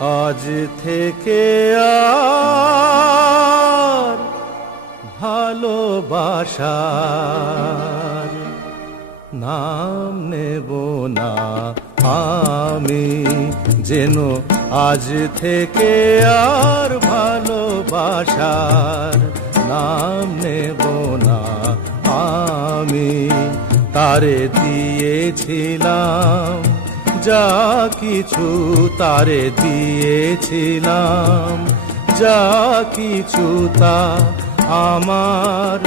আজ থেকে আর ভালোবাসার নাম নেব না আমি, যেন আজ থেকে আর ভালোবাসার নাম নেব না আমি। তারে দিয়েছিলাম যা কিছু, তারে দিয়েছিলাম যা কিছু, তা আমার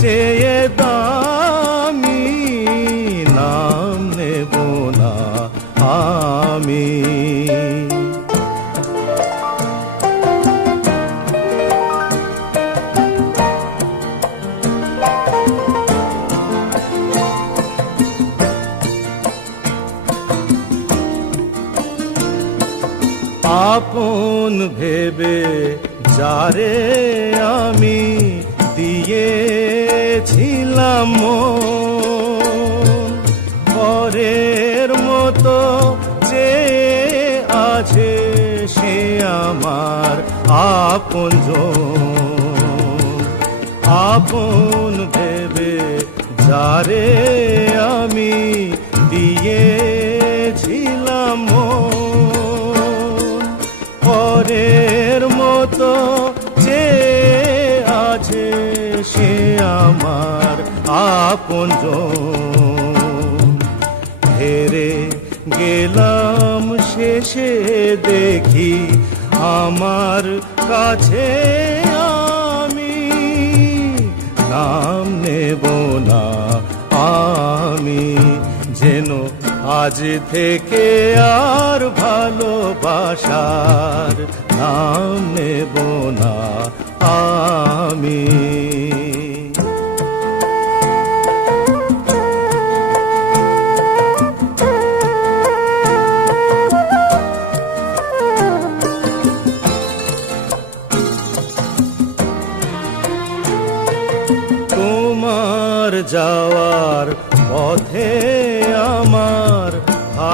চেয়ে দামি, নাম নেব না আমি। আপন ভেবে যারে আমি দিয়েছিলাম মন, পরের মতো যে আছে সে আমার আপনজন। আপন ভেবে যারে আমি দিয়েছিলাম পরের মতো যে আছে সে আমার আপনজন। হেরে গেলাম শেষে দেখি আমার কাছে আমি, নাম নেব না আমি, যেন আজ থেকে আর ভালোবাসার নাম নেব না আমি। তোমার যাওয়ার পথে আমার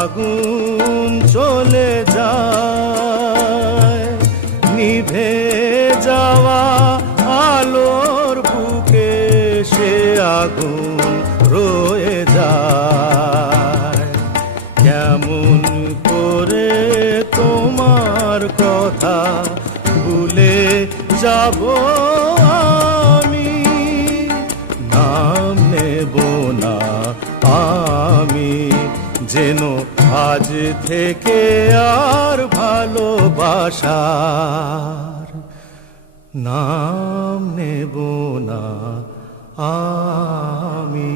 আগুন চলে যায়, নিভে যাওয়া আলোর বুকে সে আগুন রয়ে যায়। কেমন করে তোমার কথা ভুলে যাব আমি, নাম নেব না আমি, যেন আজ থেকে আর ভালোবাসার নাম নেব না আমি।